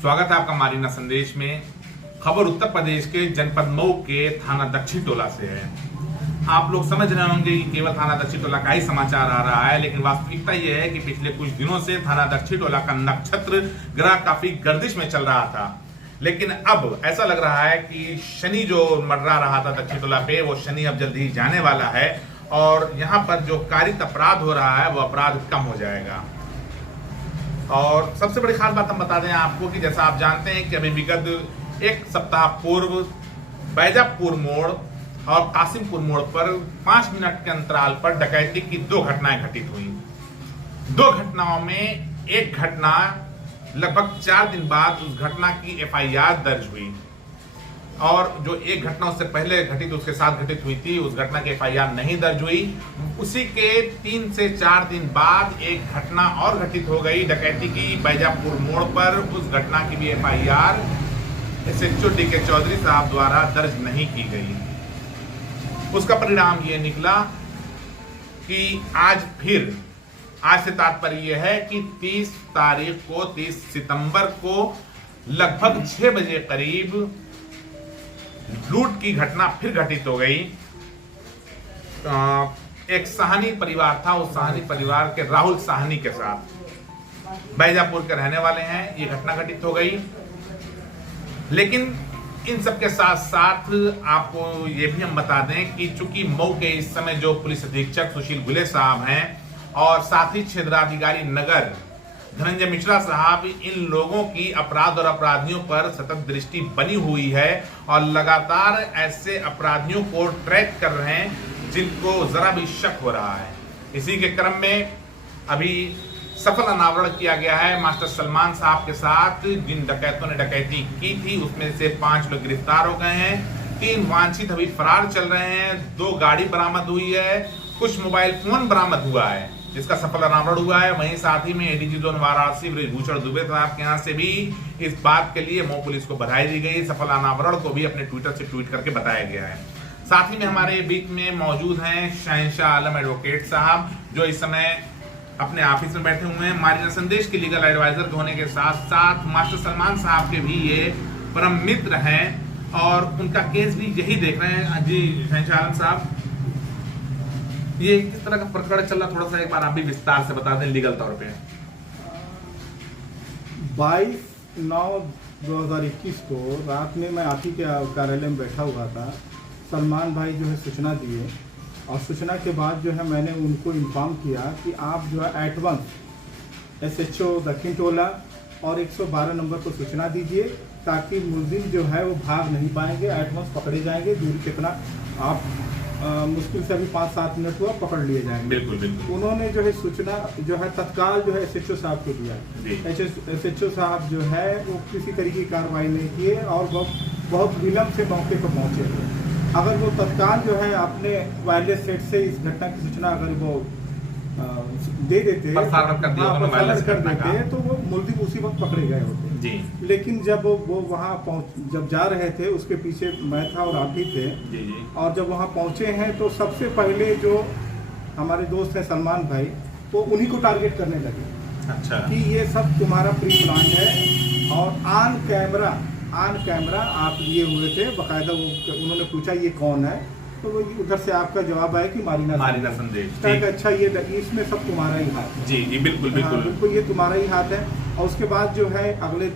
स्वागत है आपका मारीना संदेश में। खबर उत्तर प्रदेश के जनपद मऊ के थाना दक्षिण टोला से है। आप लोग समझ रहे होंगे कि केवल थाना दक्षिण टोला का ही समाचार आ रहा है, लेकिन वास्तविकता यह है कि पिछले कुछ दिनों से थाना दक्षिण टोला का नक्षत्र ग्रह काफी गर्दिश में चल रहा था। लेकिन अब ऐसा लग रहा है कि शनि जो मंडरा रहा था दक्षिण टोला पे, वो शनि अब जल्दी ही जाने वाला है और यहाँ पर जो कारित अपराध हो रहा है वो अपराध कम हो जाएगा। और सबसे बड़ी खास बात हम बता दें आपको कि जैसा आप जानते हैं कि अभी विगत एक सप्ताह पूर्व बैजापुर मोड़ और कासिमपुर मोड़ पर 5 मिनट के अंतराल पर डकैती की 2 घटनाएं घटित हुई। 2 घटनाओं में एक घटना लगभग 4 दिन बाद उस घटना की FIR दर्ज हुई और जो एक घटना उससे पहले घटित उसके साथ घटित हुई थी उस घटना की FIR नहीं दर्ज हुई। उसी के 3 से 4 दिन बाद एक घटना और घटित हो गई डकैती की बैजापुर मोड़ पर। उस घटना की भी FIR SHO DK चौधरी साहब द्वारा दर्ज नहीं की गई। उसका परिणाम ये निकला कि आज से तात्पर्य यह है कि 30 सितंबर को लगभग 6 बजे करीब लूट की घटना फिर घटित हो गई। एक साहनी परिवार था, उस साहनी परिवार के राहुल साहनी के साथ बैजापुर के रहने वाले हैं, ये घटना घटित हो गई। लेकिन इन सब के साथ साथ आपको ये भी हम बता दें कि चूंकि मऊ के इस समय जो पुलिस अधीक्षक सुशील गुले साहब हैं और साथ ही क्षेत्राधिकारी नगर धनंजय मिश्रा साहब, इन लोगों की अपराध और अपराधियों पर सतत दृष्टि बनी हुई है और लगातार ऐसे अपराधियों को ट्रैक कर रहे हैं जिनको जरा भी शक हो रहा है। इसी के क्रम में अभी सफल अनावरण किया गया है मास्टर सलमान साहब के साथ। जिन डकैतों ने डकैती की थी उसमें से 5 लोग गिरफ्तार हो गए हैं, 3 वांछित अभी फरार चल रहे हैं, 2 गाड़ी बरामद हुई है, कुछ मोबाइल फोन बरामद हुआ है जिसका सफल अनावरण हुआ है। वहीं साथ ही में ADG जोन वाराणसी बृजभूषण दुबे साहब के यहाँ से भी इस बात के लिए मऊ पुलिस को बधाई दी गई। सफल अनावरण को भी अपने ट्विटर से ट्वीट करके बताया गया है। साथ ही में हमारे बीच में मौजूद हैं शहंशाह आलम एडवोकेट साहब, जो इस समय अपने ऑफिस में बैठे हुए हैं। मारीना संदेश के लीगल एडवाइजर होने के साथ साथ मास्टर सलमान साहब के भी ये परम मित्र हैं और उनका केस भी यही देख रहे हैं। जी शहंशाह आलम साहब, ये किस तरह का प्रकरण चल रहा, थोड़ा सा एक बार आप भी विस्तार से बता दें लीगल तौर पे। 22/9/2021 को रात में मैं आप ही के कार्यालय में बैठा हुआ था। सलमान भाई जो है सूचना दिए और सूचना के बाद जो है मैंने उनको इन्फॉर्म किया कि आप जो है एटवंस SHO दक्षिण टोला और 112 नंबर को सूचना दीजिए ताकि मुलजिम जो है वो भाग नहीं पाएंगे, एटवंस पकड़े जाएंगे। दूरी कितना आप मुश्किल से अभी 5-7 मिनट हुआ पकड़ लिए जाएंगे। बिल्कुल बिल्कुल। उन्होंने जो है सूचना जो है तत्काल जो है SHO साहब को दिया। SHO साहब जो है वो किसी तरीके की कार्रवाई नहीं किए और बहुत विलम्ब से मौके पर पहुंचे थे। अगर वो तत्काल जो है अपने वायरलेस सेट से इस घटना की सूचना अगर वो दे देते तो वो मुलजिम उसी वक्त पकड़े गए होते जी। लेकिन जब वो वहाँ जब जा रहे थे उसके पीछे मैं था और आप भी थे जी। और जब वहाँ पहुँचे हैं तो सबसे पहले जो हमारे दोस्त हैं सलमान भाई, वो उन्हीं को टारगेट करने लगे। अच्छा। कि ये सब तुम्हारा प्री प्लान है और ऑन कैमरा आप लिए हुए थे बकायदा। वो उन्होंने पूछा ये कौन है, तो वो उधर से आपका जवाब आया कि मारीना संदेश। अच्छा, ये इसमें सब तुम्हारा ही हाथ है। जी बिल्कुल बिल्कुल ये तुम्हारा ही हाथ है। और उसके बाद जो है अगले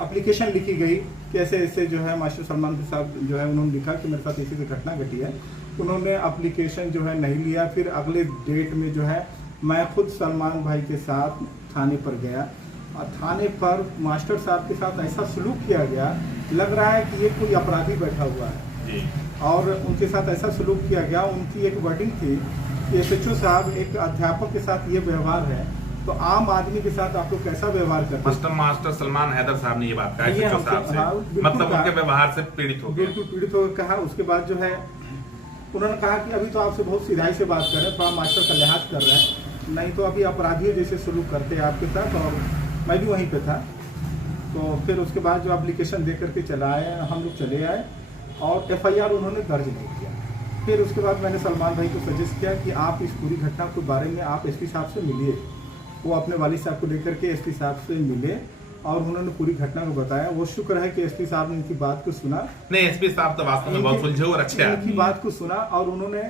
एप्लीकेशन लिखी गई कि ऐसे जो है मास्टर सलमान साहब जो है उन्होंने लिखा कि मेरे साथ ऐसी घटना घटी है। उन्होंने एप्लीकेशन जो है नहीं लिया। फिर अगले डेट में जो है मैं खुद सलमान भाई के साथ थाने पर गया और थाने पर मास्टर साहब के साथ ऐसा सलूक किया गया, लग रहा है कि ये कोई अपराधी बैठा हुआ है जी। और उनके साथ ऐसा सलूक किया गया। उनकी एक वर्डिंग थी कि SHO साहब एक अध्यापक के साथ ये व्यवहार है तो आम आदमी के साथ आप लोग कैसा व्यवहार करते हैं। मास्टर सलमान हैदर साहब ने ये बात कहा SHO साहब से, मतलब उनके व्यवहार से पीड़ित हो गए। बिल्कुल पीड़ित होकर कहा। उसके बाद जो है उन्होंने कहा कि अभी तो आपसे बहुत सीधाई से बात कर रहे हैं, थोड़ा मास्टर का लिहाज कर रहे हैं, नहीं तो अभी अपराधियों जैसे सलूक करते हैं आपके साथ। और मैं भी वहीं पे था। तो फिर उसके बाद जो एप्लीकेशन दे करके चला आए, हम लोग चले आए और FIR उन्होंने दर्ज नहीं किया। फिर उसके बाद मैंने सलमान भाई को सजेस्ट किया कि आप इस पूरी घटना के बारे में आप SP साहब से मिलिए। वो अपने वालिद साहब को लेकर के SP साहब से मिले और उन्होंने पूरी घटना को बताया। वो शुक्र है कि एसपी साहब ने इनकी बात को सुना। नहीं, एसपी साहब तो वास्तव में बहुत सुलझे और अच्छे आदमी इनकी बात को सुना और उन्होंने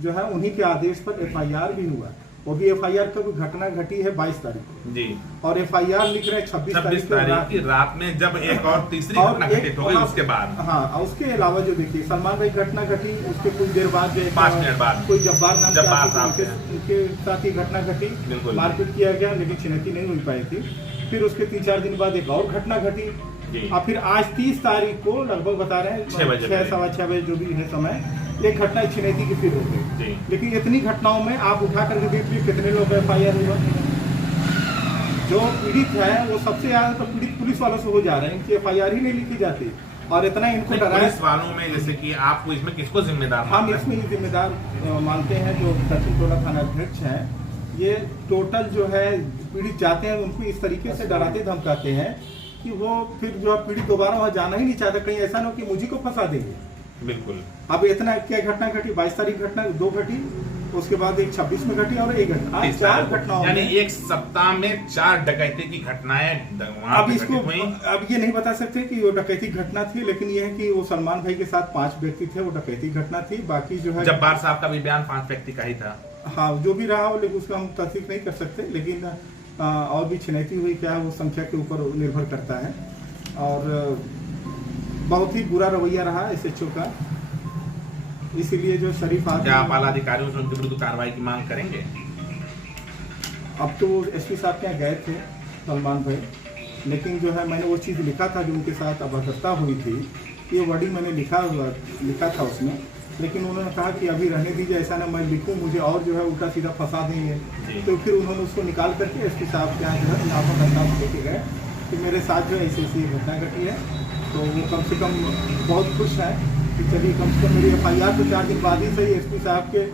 जो है उन्हीं के आदेश पर एफआईआर भी हुआ। वो भी एफआईआर का कोई घटना घटी है 22 तारीख को जी, और एफआईआर लिख रहे हैं 26 तारीख की रात में, जब एक और तीसरी घटना घटित हो गई उसके बाद। हाँ, उसके अलावा जो देखिए सलमान भाई घटना घटी, उसके कुछ देर बाद 5 मिनट बाद कोई जब्बार नाम के उनके साथ ही घटना घटी, मारपीट किया गया, लेकिन छिनैती नहीं हो पाई थी। फिर उसके 3-4 दिन बाद एक और घटना घटी और फिर आज 30 तारीख को लगभग बता रहे हैं 6-6:15 बजे जो भी है समय, एक घटना छिनैती की फिर हो गई। लेकिन इतनी घटनाओं में आप उठा करके देखिए कितने लोग एफआईआर हुआ। जो पीड़ित है वो सबसे ज्यादा तो पीड़ित पुलिस वालों से हो जा रहे हैं, इनकी एफआईआर ही नहीं लिखी जाती और इतना इनको डराया। पुलिस वालों में जैसे कि आपको इसमें किसको जिम्मेदार? हम इसमें जिम्मेदार मानते हैं जो दक्षिण टोला थाना अध्यक्ष हैं। ये टोटल जो है पीड़ित जाते हैं उनको इस तरीके से डराते धमकाते हैं कि वो फिर जो है पीड़ित दोबारा वहाँ जाना ही नहीं चाहता, कहीं ऐसा ना हो कि मुझे को फंसा देंगे। बिल्कुल। अब इतना क्या घटना घटी, 22 तारीख घटना 2 घटी, उसके बाद एक 26 में घटी और एक घटना, आज 4 घटनाओं यानी एक सप्ताह में 4 डकैती की घटनाएं। अब इसको अब ये नहीं बता सकते कि वो डकैती घटना थी, लेकिन ये है कि वो सलमान भाई के साथ 5 व्यक्ति थे, वो डकैती घटना थी। बाकी जो है जब्बार साहब का भी बयान 5 व्यक्ति का ही था। हाँ, जो भी रहा हो, लेकिन उसका हम तस्दीक नहीं कर सकते, लेकिन और भी छिनैती हुई क्या वो संख्या के ऊपर निर्भर करता है। और बहुत ही बुरा रवैया रहा एसएचओ का, इसीलिए जो शरीफ आदमी। क्या आप आला अधिकारियों से उनके विरुद्ध कार्रवाई की मांग करेंगे? अब तो एसपी साहब के यहाँ गए थे सलमान भाई, लेकिन जो है मैंने वो चीज़ लिखा था जो उनके साथ अभद्रता हुई थी, ये वर्डिंग मैंने लिखा था उसमें, लेकिन उन्होंने कहा कि अभी रहने दीजिए, ऐसा ना मैं लिखूं मुझे और जो है उल्टा सीधा फंसा देंगे। तो फिर उन्होंने उसको निकाल करके एसपी साहब के यहाँ जो है नामा दरखास्त लेके गए कि मेरे साथ जो है ऐसी घटना घटी है। तो वो कम से कम बहुत खुश है कि चलिए कम से कम मेरी एफआईआर तो 4 दिन बाद ही सही एसपी साहब के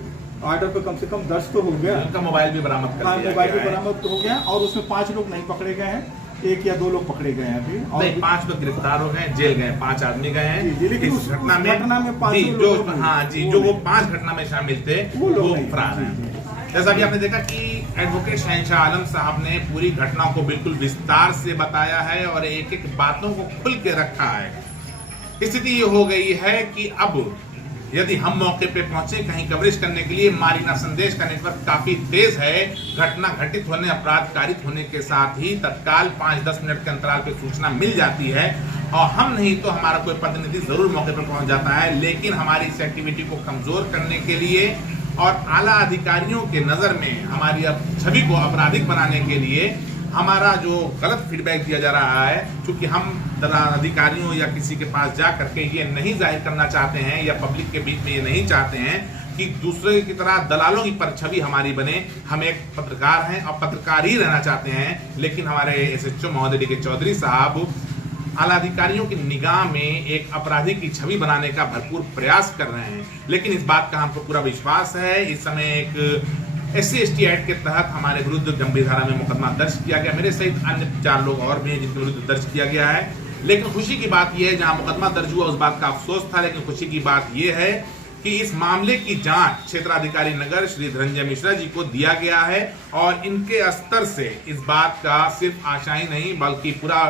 ऑर्डर पे कम से कम दर्ज तो हो गया। उनका मोबाइल भी बरामद कर लिया गया है। मोबाइल भी बरामद हो गया और उसमें 5 लोग नहीं पकड़े गए हैं, 1 या 2 लोग पकड़े गए हैं अभी, और 5 लोग गिरफ्तार हो गए, जेल गए, 5 आदमी गए हैं। लेकिन इस घटना में 5 जो हाँ जी जो वो 5 घटना में शामिल थे वो फरार हैं। जैसा कि आपने देखा कि एडवोकेट शहनशाह आलम साहब ने पूरी घटना को बिल्कुल विस्तार से बताया है और एक एक बातों को खुल के रखा है। स्थिति ये हो गई है कि अब यदि हम मौके पे पहुंचे कहीं कवरेज करने के लिए, मारीना संदेश का नेटवर्क काफी तेज है। घटना घटित होने, अपराध कारित होने के साथ ही तत्काल 5-10 मिनट के अंतराल पे सूचना मिल जाती है और हम नहीं तो हमारा कोई प्रतिनिधि जरूर मौके पर पहुंच जाता है। लेकिन हमारी इस एक्टिविटी को कमजोर करने के लिए और आला अधिकारियों के नजर में हमारी छवि को आपराधिक बनाने के लिए हमारा जो गलत फीडबैक दिया जा रहा है, क्योंकि हम अधिकारियों या किसी के पास जा करके ये नहीं जाहिर करना चाहते हैं या पब्लिक के बीच में ये नहीं चाहते हैं कि दूसरे की तरह दलालों की परछवि हमारी बने। हम एक पत्रकार हैं और पत्रकार ही रहना चाहते हैं, लेकिन हमारे एसएचओ महोदय डी के चौधरी साहब आला अधिकारियों की निगाह में एक अपराधी की छवि बनाने का भरपूर प्रयास कर रहे हैं। लेकिन इस बात का हमको पूरा विश्वास है। इस समय एक SC/ST एक्ट के तहत हमारे विरुद्ध गंभीर धारा में मुकदमा दर्ज किया गया, मेरे सहित अन्य 4 लोग और भी हैं जिनके विरुद्ध दर्ज किया गया है। लेकिन खुशी की बात यह है, जहां मुकदमा दर्ज हुआ उस बात का अफसोस था, लेकिन खुशी की बात यह है कि इस मामले की जांच क्षेत्राधिकारी नगर श्री धनंजय मिश्रा जी को दिया गया है और इनके स्तर से इस बात का सिर्फ आशा ही नहीं बल्कि पूरा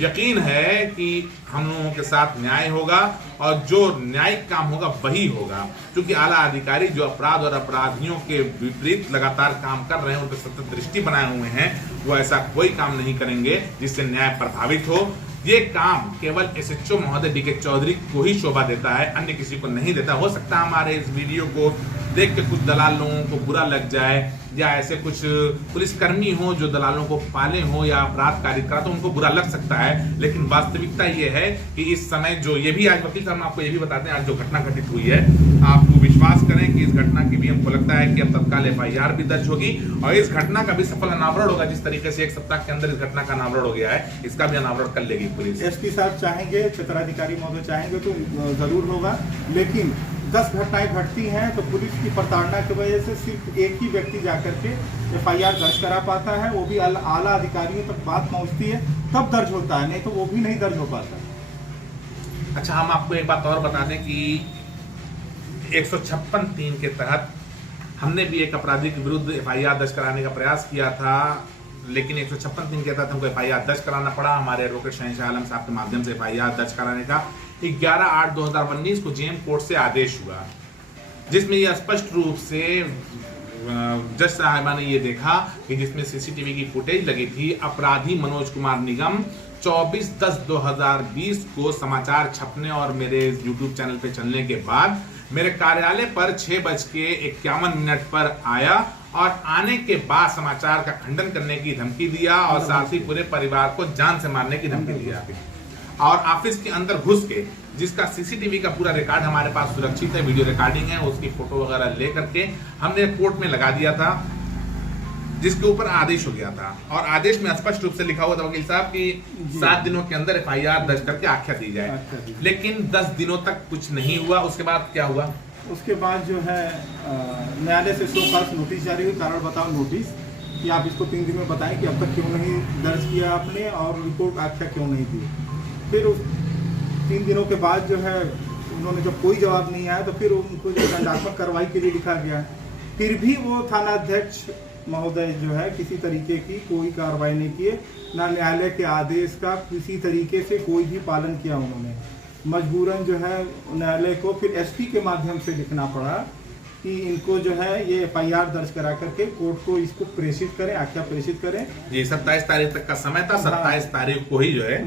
यकीन है कि हम लोगों के साथ न्याय होगा और जो न्यायिक काम होगा वही होगा, क्योंकि आला अधिकारी जो अपराध और अपराधियों के विपरीत लगातार काम कर रहे हैं, उन पर सतत दृष्टि बनाए हुए हैं, वो ऐसा कोई काम नहीं करेंगे जिससे न्याय प्रभावित हो। ये काम केवल एसएचओ महोदय डी के चौधरी को ही शोभा देता है, अन्य किसी को नहीं देता। हो सकता है हमारे इस वीडियो को देख के कुछ दलाल लोगों को बुरा लग जाए या ऐसे कुछ पुलिसकर्मी हो जो दलालों को पाले हो या अपराध कारित करा तो उनको बुरा लग सकता है, लेकिन वास्तविकता ये है कि इस समय जो ये भी आज वकील साहब आपको ये भी बताते हैं, आज जो घटना घटित हुई है, आप विश्वास करें कि इस घटना की भी हमको लगता है कि अब तत्काल FIR भी दर्ज होगी और इस घटना का भी सफल अनावरण होगा। जिस तरीके से 1 सप्ताह के अंदर इस घटना का अनावरण हो गया है, इसका भी अनावरण कर लेगी पुलिस। एसपी साहब चाहेंगे, क्षेत्राधिकारी महोदय चाहेंगे तो जरूर होगा, लेकिन 10 घटनाएं घटती हैं तो पुलिस की प्रताड़ना की वजह से सिर्फ एक ही व्यक्ति जाकर के FIR दर्ज करा पाता है, वो भी आला अधिकारियों तक बात पहुंचती है तब दर्ज होता है, नहीं तो वो भी नहीं दर्ज हो पाता। अच्छा, हम आपको एक बात और बता दें कि 156(3) के तहत हमने भी एक अपराधी के विरुद्ध FIR दर्ज कराने का प्रयास किया था, लेकिन 156 के तहत हमको एफआईआर दर्ज कराना पड़ा हमारे एडवोकेट शहंशाह आलम साहब के माध्यम से। एफआईआर दर्ज कराने का 11/8/2019 को जेएम कोर्ट से आदेश हुआ, जिसमें यह स्पष्ट रूप से जज साहिबा ने ये देखा कि जिसमें सीसीटीवी की फुटेज लगी थी, अपराधी मनोज कुमार निगम 24/10/2020 को समाचार छपने और मेरे यूट्यूब चैनल पे चलने के बाद मेरे कार्यालय पर 6:51 पर आया और आने के बाद समाचार का खंडन करने की धमकी दिया और साथ ही पूरे परिवार को जान से मारने की धमकी दिया। और ऑफिस के अंदर घुस के, जिसका सीसीटीवी का पूरा रिकॉर्ड हमारे पास सुरक्षित है, वीडियो रिकॉर्डिंग है, उसकी फोटो वगैरह ले करके हमने कोर्ट में लगा दिया था, जिसके ऊपर आदेश हो गया था। और आदेश में स्पष्ट रूप से लिखा हुआ था वकील साहब कि 7 दिनों के अंदर एफआईआर दर्ज करके आख्या दी जाए। लेकिन 10 दिनों तक कुछ नहीं हुआ। उसके बाद क्या हुआ? उसके बाद जो है न्यायालय से शो कॉज नोटिस जारी हुई, कारण बताओ नोटिस, कि आप इसको 3 दिन में बताएं कि अब तक क्यों नहीं दर्ज किया आपने और रिपोर्ट आख्या क्यों नहीं दी। फिर उस 3 दिनों के बाद जो है उन्होंने जब कोई जवाब नहीं आया तो फिर उनको जो दंडात्मक कार्रवाई के लिए लिखा गया। फिर भी वो थाना अध्यक्ष महोदय जो है किसी तरीके की कोई कार्रवाई नहीं किए, ना न्यायालय के आदेश का किसी तरीके से कोई भी पालन किया उन्होंने। मजबूरन जो है न्यायालय को फिर एसपी के माध्यम से लिखना पड़ा कि इनको जो है ये एफआईआर दर्ज करा करके कोर्ट को इसको प्रेषित करें, आख्या प्रेषित करें। जी 27 तारीख तक का समय था। 27 तारीख को ही जो है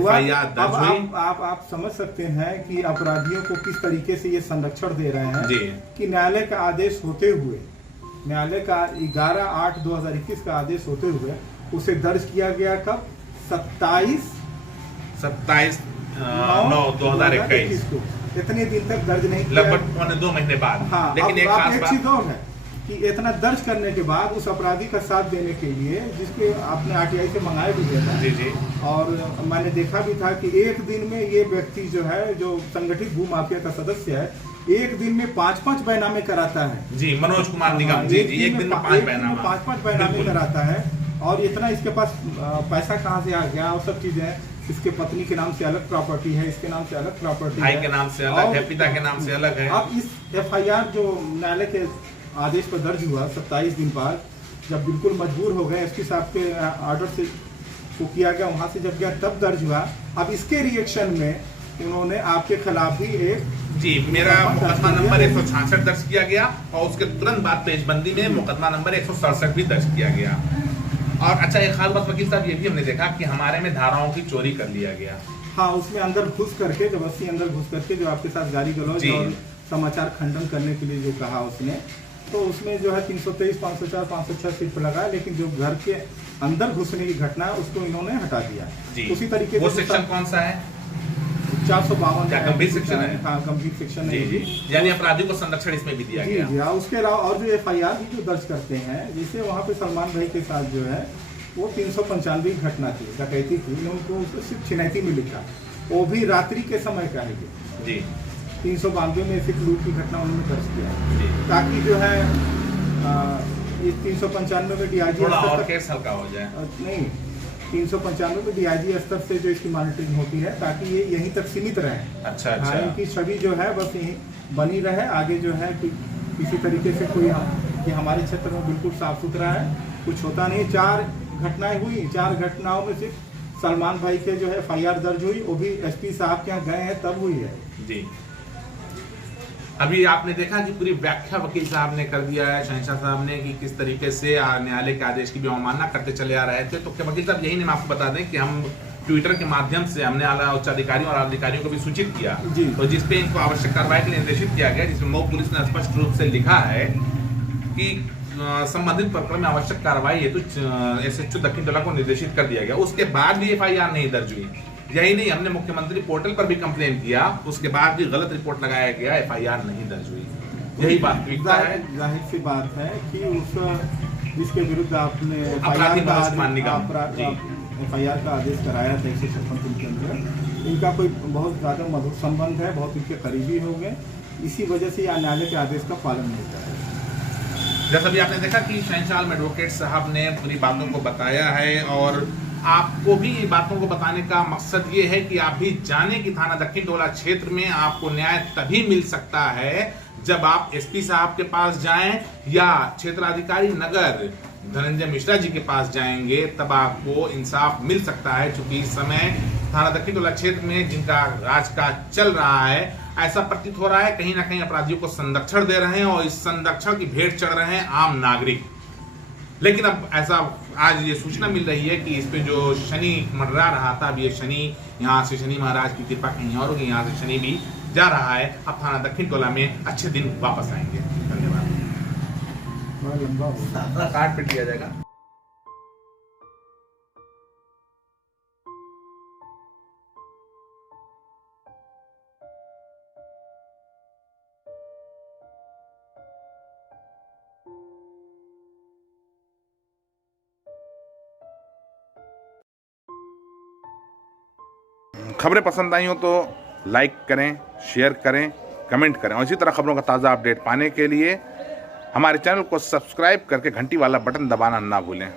एफआईआर दर्ज हुई। आप समझ सकते हैं कि अपराधियों को किस तरीके से ये संरक्षण दे रहे हैं जी। कि न्यायालय का आदेश होते हुए, न्यायालय का 11/8/2021 का आदेश होते हुए उसे दर्ज किया गया कब? 27/9/2021 को। इतने दिन तक दर्ज नहीं किया, लगभग 2 महीने बाद। हाँ, लेकिन एक चीज और है कि इतना दर्ज करने के बाद उस अपराधी का साथ देने के लिए, जिसके आपने आरटीआई से मंगाया भी था जी जी, और मैंने देखा भी था कि एक दिन में ये व्यक्ति जो है, जो संगठित भू माफिया का सदस्य है, एक दिन में 5-5 बैनामे कराता है। जी मनोज कुमार निगम जी जी, एक दिन में 5 बैनामे कराता है। और इतना इसके पास पैसा कहाँ से आ गया और सब चीजें, इसके पत्नी के नाम से अलग प्रॉपर्टी है, इसके नाम से अलग प्रॉपर्टी है, भाई के नाम से अलग है, पिता के नाम से अलग है। अब इस एफआईआर जो न्यायालय के आदेश पर दर्ज हुआ 27 दिन बाद, जब बिल्कुल मजबूर हो गए, एसपी साहब के ऑर्डर से को किया गया, वहां से जब गया तब दर्ज हुआ। अब इसके रिएक्शन में उन्होंने आपके खिलाफ भी एक जी मेरा मुकदमा नंबर 166 दर्ज किया गया और उसके तुरंत बाद पेशबंदी में मुकदमा नंबर 167 भी दर्ज किया गया। और अच्छा एक खास बात वकील साहब ये भी हमने देखा कि हमारे में धाराओं की चोरी कर लिया गया। हाँ, उसमें अंदर घुस करके, जबरदस्ती अंदर घुस करके जो आपके साथ गाली गलौज और समाचार खंडन करने के लिए जो कहा उसने, तो उसमें जो है 323, 504, 506 सीट लगाया, लेकिन जो घर के अंदर घुसने की घटना है उसको इन्होंने हटा दिया। उसी तरीके से सेक्शन कौन सा है? 452 गंभीर सेक्शन है। हाँ, गंभीर सेक्शन है जी, यानी अपराधियों को संरक्षण इसमें भी दिया गया। जी, उसके अलावा और जो एफआईआर भी जो दर्ज करते हैं, जैसे वहाँ पे सलमान भाई के साथ जो है वो 395 घटना थी, डकैती थी, उनको सिर्फ छिनैती में लिखा, वो भी रात्रि के समय का है जी। 392 में सिर्फ लूट की घटना उन्होंने दर्ज किया, ताकि जो है इस 395 में डीआईजी और केस हल्का हो जाए। नहीं, 395 में डीआईजी स्तर से जो इसकी मॉनिटरिंग होती है, ताकि ये यहीं तक सीमित रहे। अच्छा। इनकी छवि जो है बस यहीं बनी रहे, आगे जो है किसी तरीके से कोई कि हमारे क्षेत्र में बिल्कुल साफ सुथरा है, कुछ होता नहीं। 4 घटनाएं हुई, 4 घटनाओं में सिर्फ सलमान भाई के जो है एफआईआर दर्ज हुई, वो भी एसपी साहब के यहाँ गए हैं तब हुई है जी। अभी आपने देखा कि पूरी व्याख्या वकील साहब ने कर दिया है, शहंशाह साहब ने, कि किस तरीके से न्यायालय के आदेश की भी अवमानना करते चले आ रहे थे। तो क्या वकील साहब यही नहीं, आपको बता दें कि हम ट्विटर के माध्यम से हमने आला उच्च अधिकारियों और अधिकारियों को भी सूचित किया, तो जिसपे इनको आवश्यक कार्रवाई के लिए निर्देशित किया गया, जिसमें मऊ पुलिस ने स्पष्ट रूप से लिखा है कि संबंधित प्रकरण में आवश्यक कार्रवाई हेतु एसएचओ दक्षिण टोला को निर्देशित कर दिया गया। उसके बाद भी एफआईआर नहीं दर्ज हुई। यही नहीं, हमने मुख्यमंत्री पोर्टल पर भी कंप्लेन किया, उसके बाद भी गलत रिपोर्ट लगाया गया, एफआईआर नहीं दर्ज हुई। यही वास्तविकता है। जाहिर सी बात है कि उस जिसके विरुद्ध आपने अपराधी मनोज कुमार निगम एफआईआर का आदेश कराया था 156 दिन के अंदर, इनका कोई बहुत ज़्यादा मधुर संबंध है, बहुत इनके करीबी हो गए, इसी वजह से न्यायालय के आदेश का पालन नहीं कर रहे। जैसा भी आपने देखा कि शहंशाह आलम एडवोकेट साहब ने पूरी बातों को बताया है, और आपको भी ये बातों को बताने का मकसद ये है कि आप भी जाने कि थाना दक्षिण टोला क्षेत्र में आपको न्याय तभी मिल सकता है जब आप एसपी साहब के पास जाएं या क्षेत्राधिकारी नगर धनंजय मिश्रा जी के पास जाएंगे तब आपको इंसाफ मिल सकता है, क्योंकि इस समय थाना दक्षिण टोला क्षेत्र में जिनका राज का चल रहा है, ऐसा प्रतीत हो रहा है कहीं ना कहीं अपराधियों को संरक्षण दे रहे हैं और इस संरक्षण की भेंट चढ़ रहे हैं आम नागरिक। लेकिन अब ऐसा आज ये सूचना मिल रही है कि इस पे जो शनि मंडरा रहा था, अब ये शनि यहाँ से, शनि महाराज की कृपा कहीं और होगी, यहाँ से शनि भी जा रहा है। अब थाना दक्षिण टोला में अच्छे दिन वापस आएंगे। धन्यवाद। बड़ा लंबा हो काट पीट दिया जाएगा। खबरें पसंद आई हो तो लाइक करें, शेयर करें, कमेंट करें और इसी तरह खबरों का ताज़ा अपडेट पाने के लिए हमारे चैनल को सब्सक्राइब करके घंटी वाला बटन दबाना ना भूलें।